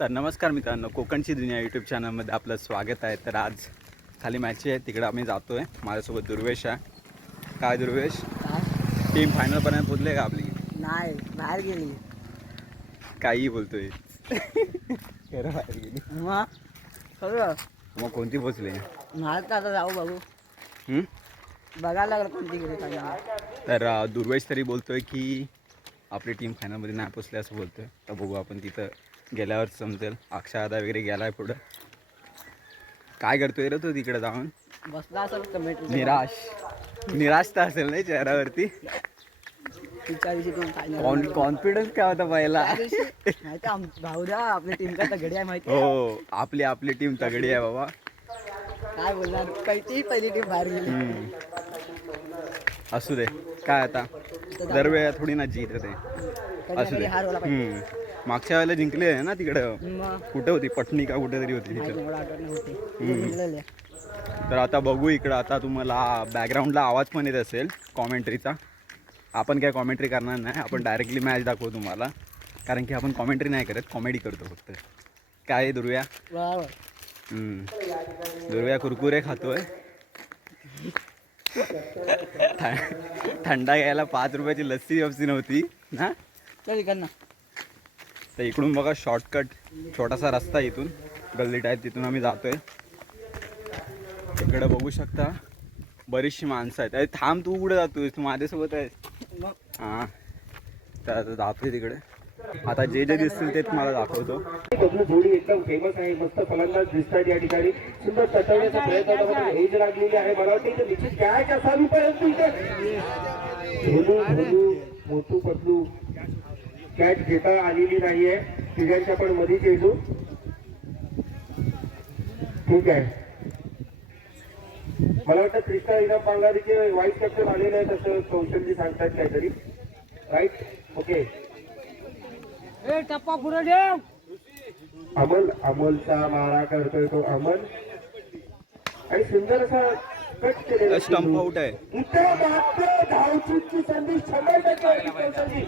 तर नमस्कार मित्रांनो. कोकणची दुनिया यूट्यूब चॅनलमध्ये आपलं स्वागत आहे. तर आज खाली मॅच आहे. तिकडं आम्ही जातो आहे माझ्यासोबत दुर्वेश आहे. काय दुर्वेश? टीम फायनलपर्यंत पोचले का आपली? नाही बाहेर गेली. काही बोलतोय. खरं बाहेर गेली. मग? मग कोणती पोचले आता जाऊ बघू. हं? बघायला लागलं कोणती गेली तर दुर्वेश तरी बोलतोय की आपली टीम फायनलमध्ये नाही पोचली असं बोलतोय. तर बघू आपण तिथं गेल्यावर समजेल. अक्षादा वगैरे गेलाय पुढं. काय करतोय रे तो तिकडे जाऊन? बसला असेल कमेंट निराश. निराश तर असेल नाही चेहऱ्यावरती. तिच्या दिवशी तू फायनल कॉन कॉन्फिडन्स काय होता पहिला? भाऊ द्या आपली टीम का तगडी आहे माहिती आहे? हो आपली आपली टीम तगडी आहे बाबा. काय बोलणार? पहिली पहिली टीम बाहेर गेली. हम्म. असू दे. काय आता? दरवेळा थोडी ना जीत कधी असू कधी दे. हार हम्म. मागच्या वेळेला जिंकली आहे ना तिकडं? कुठे होती? पटणी का कुठे तरी होती. जिंकलेले. तर आता बघू इकडं आता तुम्हाला बॅकग्राऊंडला आवाज पण येत असेल कॉमेंट्रीचा आपण काय कॉमेंट्री करणार नाही आपण डायरेक्टली मॅच दाखवू तुम्हाला. कारण की आपण कॉमेंट्री नाही करत कॉमेडी करतो फक्त. काय दुर्व्या. दुर्व्या कुरकुरे खातोय. थंडा घ्यायला पाच रुपयाची लस्सी वस्सी नव्हती ना तर इकडून बघा शॉर्टकट छोटासा रस्ता इथून. गल्ली टाईप तिथून आम्ही जातो आहे इकडं बघू शकता बरीचशी माणसं आहेत. अरे थांब तू कुठे जातोय तू माझ्यासोबत आहेस. हां. तर आता जातोय तिकडे. आता जे जे दिसतील ते मला दाखवतो. बबलू एकदम फेमस आहे मस्त फलंदाज दिसतात या ठिकाणी सुंदर तटवण्याचा प्रयत्न एज लागलेली आहे मला वाटतं इथे निश्चित कॅच असावी परंतु इथे मोठू. पतलू कॅच घेता आलेली नाहीये. तिघांच्या पण मध्ये चेंडू ठीक आहे. मला वाटतं कृष्णा इनाम पांगारीचे वाईस कॅप्टन आलेले आहेत असं कौशलजी सांगतात काहीतरी. राईट ओके टप्पा पुढे ठेव. अमल अमलचा मारा करतोय तो अमल. आणि सुंदर असा स्टंप. आउट आहे इथं मात्र संधी शंभर टक्के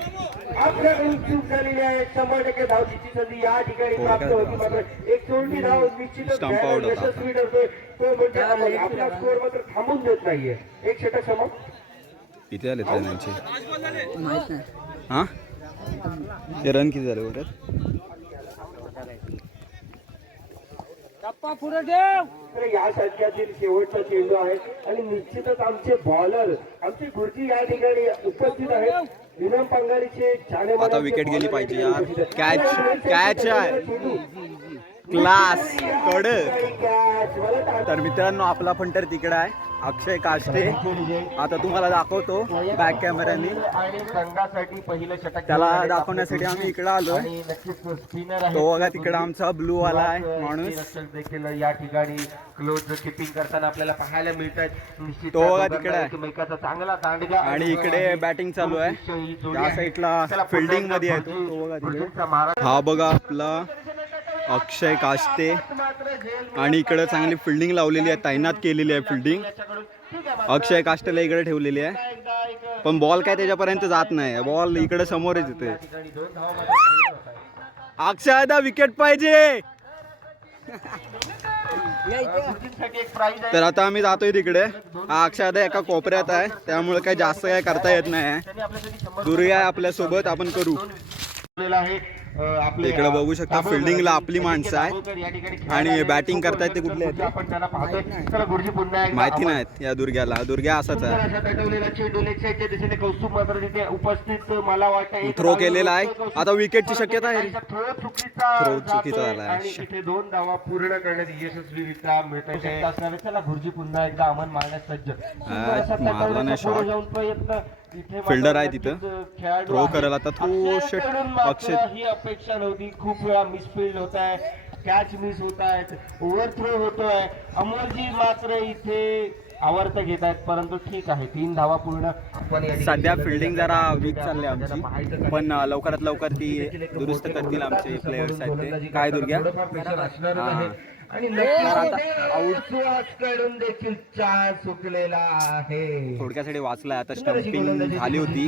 आपल्याकडून चूक झालेली आहे. शंभर टक्के धावचूकची संधी या ठिकाणी प्राप्त होती मात्र एक चोरटी धाव निश्चितच Stump घ्यायला out होता. यशस्वी ठरतोय तो म्हणजे अमल आपला स्कोअर मात्र थांबून देत नाहीये एक षटक समोर किती आले त्यांचे माहित नाही. हाँ रन किती झाले वगैरे टप्पा पुढे ठेव. तर या संचातील शेवटचा चेंडू आहे. आणि निश्चितच आमचे बॉलर आमचे गुरुजी या ठिकाणी उपस्थित आहेत. विनम पंगारीचे आता wicket गेली पाहिजे यार. Catch, catch आहे. क्लास. कड तर मित्रांनो आपला पण तर तिकडे आहे. अक्षय काष्टे. आता तुम्हाला दाखवतो बॅक कॅमेऱ्याने त्याला दाखवण्यासाठी आम्ही इकडे आलो तो बघा तिकडे आमचा ब्लू वाला आहे माणूस. देखील या ठिकाणी क्लोज किपिंग करताना आपल्याला पाहायला मिळतात तो बघा तिकडे आहे. चांगला दांडगा आणि इकडे बॅटिंग चालू आहे. या साईडला फिल्डिंगमध्ये आहे तो बघा तिकडे. हा बघा आपला अक्षय काष्टे आणि इकडं चांगली फिल्डिंग लावलेली आहे तैनात केलेली आहे फिल्डिंग अक्षय काष्टेला इकडे ठेवलेली आहे. पण बॉल काय त्याच्यापर्यंत जात नाही. बॉल इकडे समोरच येते अक्षयदा विकेट पाहिजे. तर आता आम्ही जातोय तिकडे. हा अक्षयदा एका कोपऱ्यात आहे. त्यामुळे काय जास्त काय करता येत नाही. दुर्गा आहे आपल्यासोबत आपण करू. आहे इकडे बघू शकता फिल्डिंगला आपली माणसं आहे आणि बॅटिंग. करतायत ते कुठले माहिती नाहीत या दुर्ग्याला दुर्ग्या असाच आहे थ्रो केलेला आहे. आता विकेटची शक्यता आहे. थ्रो चुकीचा झाला आहे. दोन धावा पूर्ण करण्यात यशस्वीरित्या मिळत असणारे गुरुजी पुन्हा एकदा अमन मारण्यास सज्ज मारला नाही. जाऊन प्रयत्न Fielder आहे तिथं. आहे. करेल आता. थ्रो अक्षय. ही अपेक्षा नव्हती खूप वेळा मिसफिल्ड होत आहे कॅच मिस होत आहेत ओव्हर थ्रो होतोय अमरजी मात्र इथे आवर्त घेत आहेत परंतु ठीक आहे तीन धावा पूर्ण सध्या फिल्डिंग. जरा वीक चालली आमची. पण लवकरात लवकर ती दुरुस्त करतील आमचे प्लेयर्स आहेत ते काय दुर्ग्या आणि कडून देखील चान्स चुकलेला आहे. थोडक्यासाठी वाचलाय आता स्टम्पिंग झाली होती.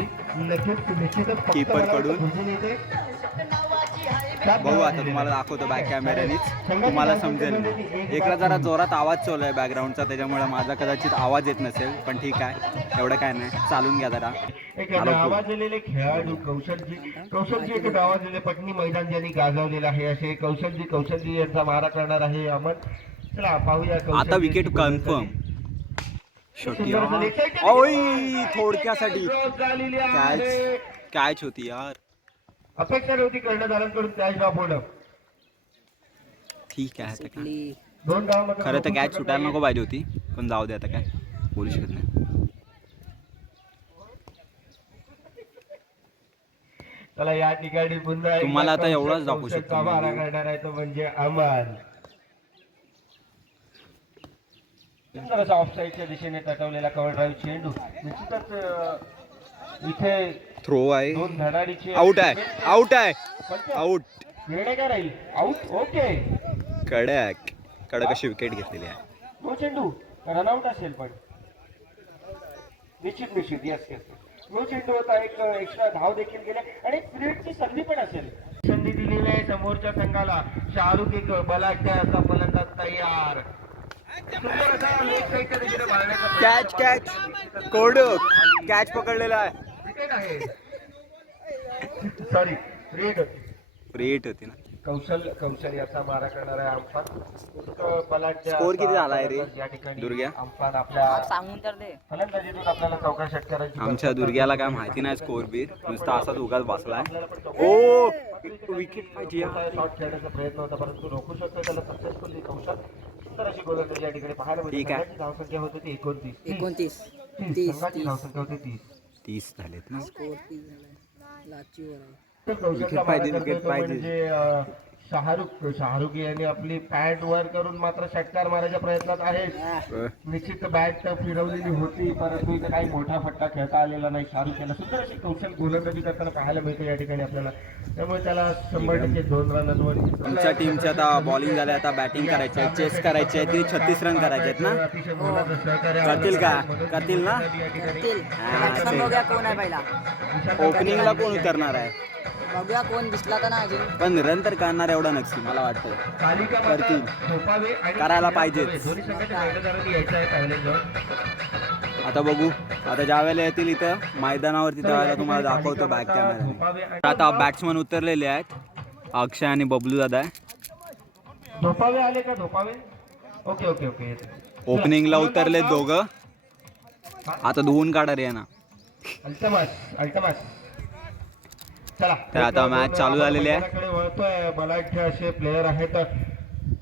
वाटतं कडून. बघू आता तुम्हाला दाखवतो बॅक कॅमेऱ्यानेच तुम्हाला समजेल. एकला जरा जोरात आवाज चालू आहे बॅकग्राऊंडचा त्याच्यामुळे माझा कदाचित आवाज येत नसेल पण ठीक आहे. एवढं काय नाही. चालून घ्या जरा. खेळाडू कौशलजी. कौशलजी एक नावाजलेले पटनी मैदान ज्यांनी गाजवलेलं आहे. असे कौशलजी कौशलजी यांचा मारा करणार आहे अमन. चला पाहूया आता विकेट कन्फर्म थोडक्यासाठी. कॅच कॅच होती यार. अपेक्षा नव्हती कर्णधारांकडून कॅच ड्रॉप होणं ठीक आहे आता काय? दोन धावांमध्ये खरं तर कॅच सुटायला. नको पाहिजे होती पण जाऊ दे आता काय? बोलू शकत नाही. चला या ठिकाणी पुन्हा तुम्हाला आता एवढंच दाखवू शकतो करणार आहे तो म्हणजे अमन. ऑफसाईडच्या दिशेने तटवलेला कव्हर ड्राईव्ह चेंडू. निश्चितच इथे थ्रो आहे. आउट आहे. आउट आहे. आउट निर्णय काय राहील? आउट ओके कडक. कडक अशी विकेट घेतलेली आहे. चेंडू रनआउट असेल पण. निश्चित निश्चित. यस यस नो चेंडू होता एक एक्स्ट्रा धाव देखील गेल्या आणि क्रिकेटची संधी पण असेल. संधी दिलेली आहे समोरच्या संघाला. शाहरुख एक बलाढ्य असा फलंदाज तयार. कॅच. कॅच कोडक. कॅच पकडलेला आहे. आहे सॉरी रेड रेट होती ना कौशल कौशल याचा मारा करणार आहे अंफान बलाढ्य Score किती झाला आहे रे? फलंदाज या ठिकाणी दुर्ग्या? अंफान आपल्या सांगून तर दे फलंदाजीतून आपल्याला चौका षटकारांची आमच्या दुर्ग्याला काय माहिती नाही स्कोर बीर नुसता असाच उगाच बसलाय ओ विकेट पाहिजे. शॉट खेळण्याचा प्रयत्न होता परंतु रोखू शकतो त्याला सक्सेसफुली कौशल सुंदर अशी गोलंदाजी या ठिकाणी पाहायला मिळते. ठीक आहे. धावसंख्या होती ती एकोणतीस तीस. एकोणतीस तीस धावसंख्या होती तीस तीस झालेत ना. मारा पाहिजे, तो पाहिजे. शाहरुख शाहरुख यांनी आपली पॅन्ट वर करून मात्र षटकार मारायच्या प्रयत्नात आहे निश्चित बॅट फिरवलेली होती परंतु इथे काही मोठा फटका खेळता आलेला नाही. शाहरुख याला सुंदर अशी कौशल गोलंदाजी करताना पाहायला मिळते या ठिकाणी आपल्याला. त्यामुळे त्याला शंभर टक्के दोन रनवर आमच्या टीमची आता बॉलिंग झाली आता बॅटिंग करायची आहे चेस करायची आहे किती छत्तीस रन करायचे आहेत ना? करतील का? करतील ना? हा, ते- ओपनिंगला कोण उतरणार आहे? बघूया कोण दिसला तर ना अजून. पण रन तर करणार एवढा नक्की मला वाटतं करतील. करायला जाऊन आता बघू. आता ज्या वेळेला येतील इथं मैदानावरती त्यावेळेला तुम्हाला दाखवतो बॅक कॅमेरा आता बॅट्समन उतरलेले आहेत. अक्षय आणि बबलू दादा आहे. धोपावे आले का? Dhopawe okay okay okay. ओपनिंगला उतरले दोघं. आता धुवून काढा रे ना अल्टमास अल्टमास. तर आता match चालू झालेली आहे. बलाढ्य असे प्लेयर आहेत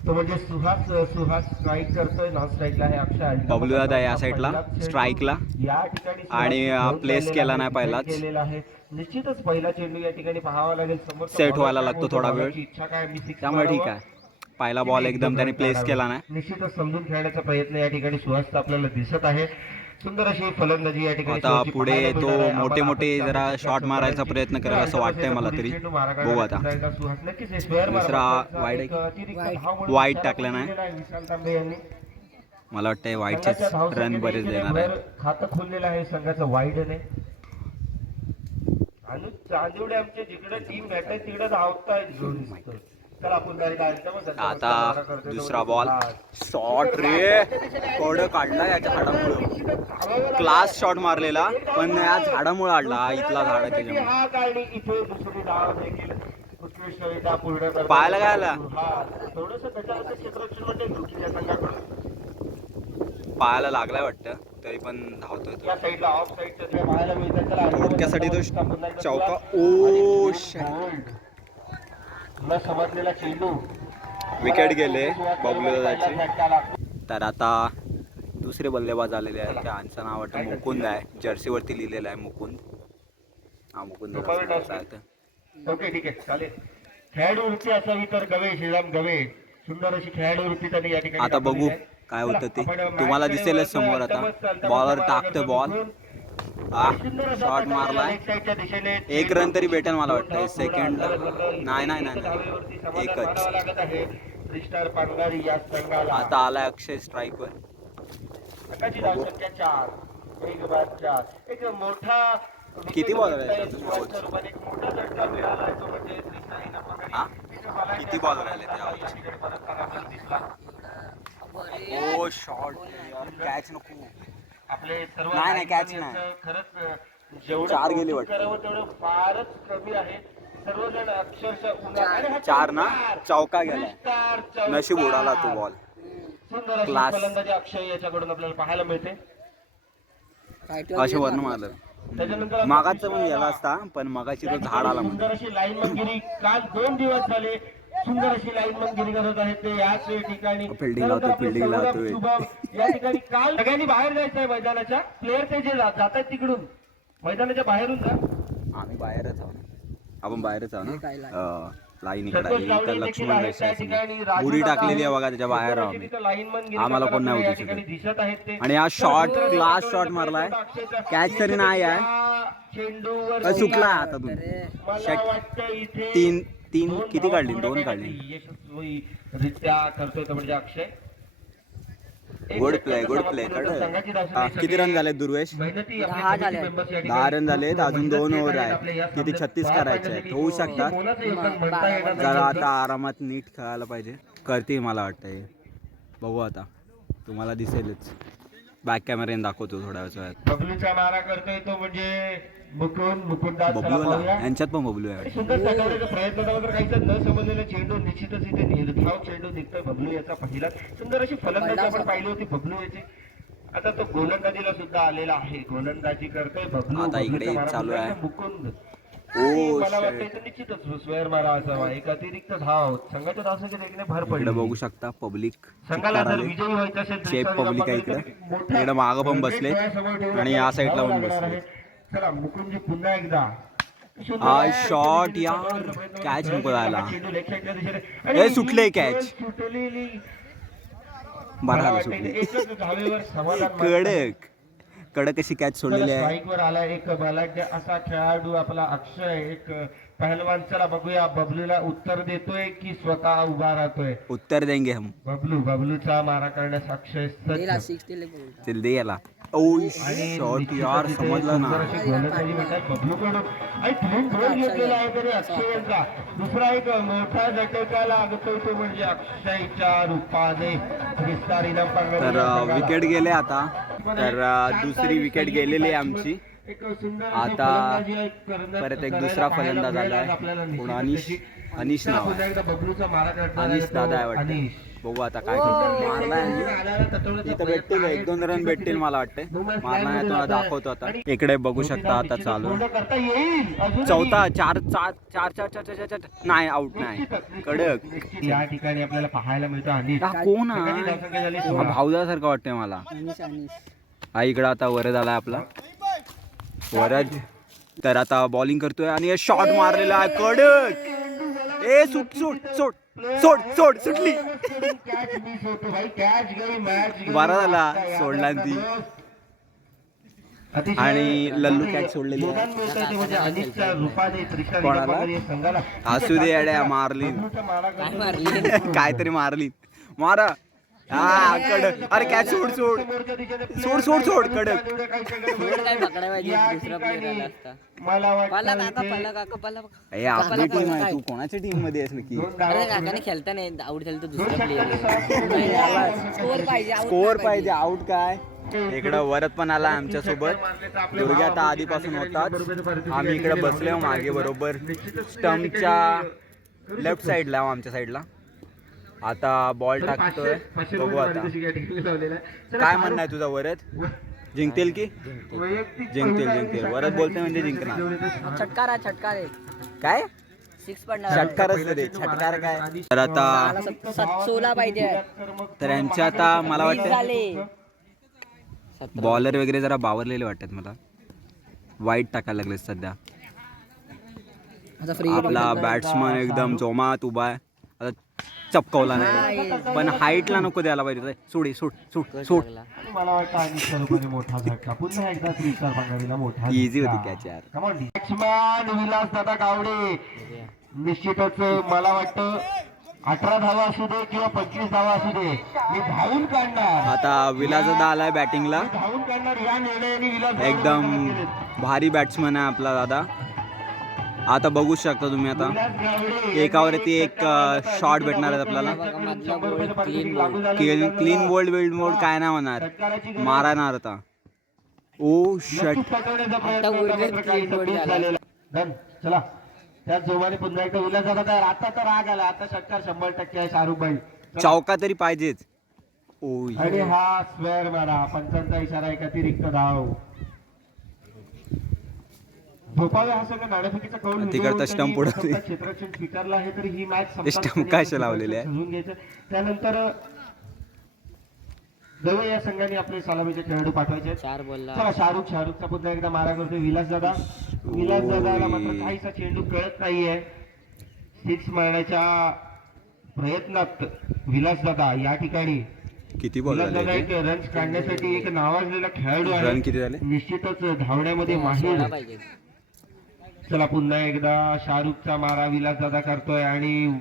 तो म्हणजे सुहास सुहास स्ट्राईक करतोय नॉन स्ट्राईकला आहे अक्षय. बबलू दादा या साईडला, स्ट्राईकला. या ठिकाणी आणि, गेलेला केला नाही पहिलाच. केलेला आहे निश्चितच पहिला चेंडू या ठिकाणी पाहावा लागेल समोर Set व्हायला लागतो थोडा वेळ. इच्छा काय मी त्यामुळे ठीक. आहे पहिला बॉल एकदम त्याने प्लेस केला नाही निश्चितच समजून खेळण्याचा प्रयत्न या ठिकाणी सुहास आपल्याला दिसत आहे सुंदर अशी फलंदाजी या ठिकाणी आता पुढे तो आहे. मोठे मोठे जरा आहे की मारायचा प्रयत्न करेल असं वाटतंय मला तरी. बघू आता. दुसरा आहे. Wide इशारा टाकला नाही. आहे मला वाटतंय संघाच्या रन बरेच देणार आहे खातं खोललेलं आहे संघाचं वाईडने आणि चांदिवडे आमचे जिकडे टीम भेटत तिकडे धावतायत आता दुसरा बॉल. शॉट रे. कोड काढला याच्या झाडामुळं क्लास शॉट मारलेला पण या झाडामुळे आडला. इथला झाड त्याच्यामुळे. पाहायला काय आला? पायाला लागलाय वाटतं तरी पण धावतोय थोडक्यासाठी तो चौका. ओ आणि गोल, shit. गोल. न समजलेला चेंडू विकेट गेले दादाचे. तर आता दुसरे बल्लेबाज आलेले आहेत. त्यांचं नाव वाटतं मुकुंद आहे. जर्सीवरती लिहिलेलं आहे मुकुंद. हा मुकुंद. ओके ठीक आहे. चालेल. खेळाडू वृत्ती असावी तर गवे श्रीराम गवे. सुंदर अशी खेळाडू वृत्ती त्यांनी या ठिकाणी आता बघू. काय होतं ते. तुम्हाला दिसेलच समोर. आता. बॉलर करतो बॉल शॉट मारलाय. एक रन तरी भेटेल मला वाटतं. सेकंड नाही नाही नाही एकच. आता आलाय अक्षय स्ट्राईकवर किती बॉल किती बॉल राहिले ओ शॉर्ट कॅच नको. आपले सर्व नाही, नाही, catch नाही. यांचं खरंच जेवढं चार कौतुक गेले वाटतं. करावं तेवढं फारच कमी आहे सर्वजण अक्षरशः उन्हात- हा चार ना. चौका गेलाय चौकार. नशीब उडाला तो बॉल सुंदर अशी Class. फलंदाजी अक्षय याच्याकडून आपल्याला पाहायला मिळते असे वर्ण मारलं त्याच्यानंतर मागाचं पण गेला असता पण मगाची तो झाड आला म्हणून लाईन मंगिरी काल दोन दिवस झाले सुंदर अशी लाईन मंदिर करत आहेत ते. याच ठिकाणी या ठिकाणी काल सगळ्यांनी बाहेर जायचं आहे मैदानाच्या. प्लेअर ते जे जात आहेत तिकडून. मैदानाच्या बाहेरून जा. आम्ही बाहेरच आहोत. आपण बाहेरच आहोत लाईन? इकडे लक्ष्मण उडी टाकलेली आहे बघा त्याच्या बाहेर आम्हाला कोण नाही दिसत आणि हा शॉर्ट लास्ट शॉर्ट मारलाय. कॅच तरी नाही आहे. सुटला आता तुम्ही तीन तीन किती काढली? दोन काढली. गुड प्ले गुड प्ले किती रन झाले दुर्वेश? दहा झाले रन झाले अजून दोन ओव्हर आहे किती छत्तीस करायचे? होऊ शकतात. जरा आता आरामात नीट खेळायला पाहिजे. करते मला वाटतंय. बघू आता. तुम्हाला दिसेलच. बॅक कॅमेऱ्याने दाखवतो थोड्या वेळेस बबलूचा मारा करतोय तो म्हणजे बबलूला. यांच्यात पण बबलू आहे. प्रयत्न काहीच न समजलेला चेंडू निश्चितच इथे निर्धाव चेंडू निघतोय बबलू याचा पहिला. सुंदर अशी फलंदाजी आपण पाहिली होती बबलू याची. आता तो गोलंदाजीला सुद्धा आलेला आहे. गोलंदाजी करतोय बबलू. आता इकडे चालू आहे. मुकुंद. मला. वाटतं निश्चितच स्वेअर मारा असावा. एक अतिरिक्त धाव. संघाच्या धावसंख्येत एकने भर पडली. बघू शकता पब्लिक संघाला जर विजयी व्हायचं असेल public आहे इकडे. मागं पण बसले. आणि या साईडला पण बसले. चला मुकुंदजी पुन्हा एकदा. शॉट यार कॅच नको जायला ए सुटले कॅच बरा सुटले. कडक. कडक अशी कॅच सोडलेली आहे. असा खेळाडू आपला अक्षय एक पहलवान चला बघूया. बबलूला उत्तर देतोय की स्वतः उभा राहतोय? उत्तर देंगे हम. बबलू बबलूचा मारा करण्यास अक्षय दिला सज्ज सिक्स दिले बोलतो. चल दे याला ओ आणि शॉट निश्चितच यार इथे समजलं ना. सुंदर अशी गोलंदाजी म्हणतात बबलूकडून आणि तीन गोल घेतलेला आहे तरी अक्षय यांचा. दुसरा एक मोठा झटका लागतोय तो म्हणजे अक्षयच्या रूपाने. विस्तार इनाम तर पांगवलेल्या विकेट गेले आता. तर अ, दुसरी विकेट गेलेली आहे आमची. आता परत एक दुसरा फलंदाज आलाय कोण? अनिश अनिश नाव अनिश दादा आहे वाटतं. बघू आता काय मारला भेटतील एक दोन रन भेटतील मला वाटतंय मारला नाही तुम्हाला दाखवतो आता. इकडे बघू शकता आता चालू. चौथा चार चार चार चार चार चार चार नाही आउट नाही. कडक. या ठिकाणी आपल्याला पाहायला मिळतो कोण भाऊदासारखं वाटतंय मला. हा इकडं आता वर झालाय आपला. वरद. तर आता बॉलिंग करतोय आणि शॉट मारलेला आहे कडक. ए सुट सुट सुट. सोड सोड सुटली. बारा झाला. सोडला ती. आणि लल्लू कॅच सोडलेली कोणाला? असू दे काय मारली? काहीतरी मारली. मारा. हा कडक. अरे कॅच सोड सोड. सोड, सोड, सोड, कडक. काय पाहिजे, या दुसरा player ठिकाणी आला असता. मला पाला वाटतं काका इथे पाला काका पाला काका. ए आपली टीम आहे. काय? तू कोणाच्या टीममध्ये आहेस नक्की? अरे काकाने खेळता नाही. आउट झालं तर दुसरा प्लेअर स्कोर पाहिजे out स्कोर नाही पाहिजे आउट काय? इकडं वरद पण आला आमच्यासोबत दुर्गा आता आधीपासून होताच. आम्ही इकडे बसलो मागे बरोबर. स्टम्पच्या लेफ्ट साईडला आमच्या साईडला आता बॉल टाकतोय. बघू आता. काय म्हणणं आहे तुझा वरद जिंकतील की? जिंकतील जिंकतील. वरद बोलते म्हणजे जिंकणार. छटकार आहे छटकार आहे. काय? सिक्स पडणार षटकारच रे छटकार काय? तर आता पाहिजे. तर यांच्या आता मला वाटतं. बॉलर वगैरे जरा बावरलेले वाटतात मला. वाईट टाकायला लागले सध्या. आपला. बॅट्समन एकदम जोमात उभा आहे. चपकवला नाही पण हाईटला नको द्यायला पाहिजे रे. सोड हे, सोड सोड सोड. मला वाटतं मोठा झटका पुन्हा एकदा त्रिस्टार पंगावीला मोठा Easy झटका. होती catch यार. Come on, बॅट्समॅन विलास दादा गावडे निश्चितच मला वाटतं अठरा धावा असू दे किंवा पंचवीस धावा असू दे मी धावून काढणार आता विलासदा आलाय बॅटिंगला धावून काढणार या निर्णयाने विलास दादा एकदम. भारी बॅट्समन आहे आपला दादा आता बघू शकता तुम्ही आता. गावडे एकावरती एक शॉट भेटणार आहेत आपल्याला. क्लीन दादा, बोल्ड बिल्ड मोड काय नाही होणार. मारणार आता. ओ शट चला. जोमाने पुन्हा एकदा उल्हास आता तर राग आला. आता षटकार शंभर टक्के आहे शाहरुख भाई. चौका तरी पाहिजेच. आणि हा स्वेअर मारा पंचांचा इशारा एक अतिरिक्त धाव झोपावे हा सगळं नाणेफेकीचा कौल तिकडचा क्षेत्ररक्षण स्वीकारलं आहे तर ही मॅच stump कशा लावलेले आहे? समजून घ्यायचं. त्यानंतर दवे या संघाने आपले सलामीचे खेळाडू पाठवायचे. चार बोलला. चला शाहरुख शाहरुखचा पुन्हा एकदा मारा करतोय. विलास दादा. विलास दादाला मात्र काहीसा चेंडू कळत नाहीये. सिक्स मारण्याच्या प्रयत्नात विलास दादा या ठिकाणी. किती बॉल रन्स काढण्यासाठी एक नावाजलेला खेळाडू रन आहे. किती झाले? निश्चितच धावण्यामध्ये माहीर. पाहिजे. चला पुन्हा एकदा शाहरुखचा मारा विलास दादा करतोय आणि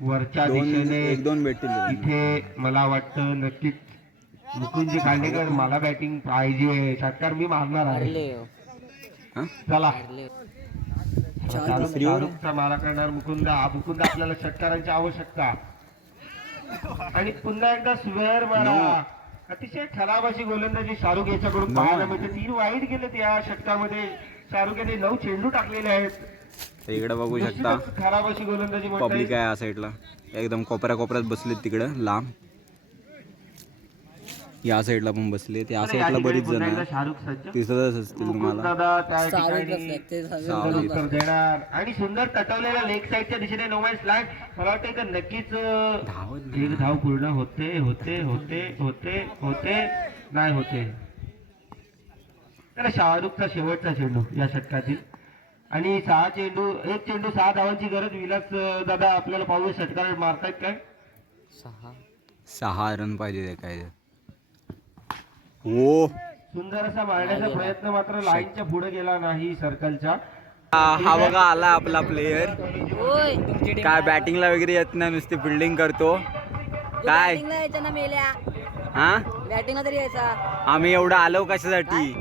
वरच्या दिशेने एक दोन भेटतील तरी. इथे मला वाटतं नक्कीच मुकुंदजी खांडेकर मला बॅटिंग पाहिजे. षटकार मी मारणार आहे. हो. हा? चला. ओव्हर. शाहरुखचा मारा करणार मुकुंद. हा मुकुंद आपल्याला षटकारांची आवश्यकता. आणि पुन्हा एकदा स्वेअर मारा. अतिशय खराब अशी गोलंदाजी शाहरुख याच्याकडून पाहायला मिळते. तीन वाईट गेलेत या षटकामध्ये. शाहरुख याने नऊ चेंडू टाकलेले आहेत. तर इकडे बघू शकता खराब अशी गोलंदाजी पब्लिक. आहे या साईडला एकदम कोपऱ्या कोपऱ्यात बसलेत तिकडं लांब. या साईडला पण बसलेत. या या साईडला बरीच जण दिसतच असतील तुम्हाला. आणि सुंदर तटवलेल्या लेग साईडच्या दिशेने नो मॅच लँड मला वाटतं का नक्कीच अं, धावत एक धाव पूर्ण होते होते होते होते होते नाही होते. तर शाहरुखचा शेवटचा चेंडू या षटकातील. आणि सहा चेंडू एक चेंडू सहा धावांची गरज. विलास दादा आपल्याला पाहू षटकार मारतायत काय? सहा. सहा रन पाहिजे काय? हो सुंदर असा मारण्याचा प्रयत्न मात्र लाईनच्या पुढे गेला नाही सर्कलच्या. हा बघा आला आपला प्लेयर काय बॅटिंगला वगैरे येत नाही नुसती फिल्डिंग करतो. काय? हा? बॅटिंगला तरी यायचा. आम्ही एवढं आलो कशासाठी?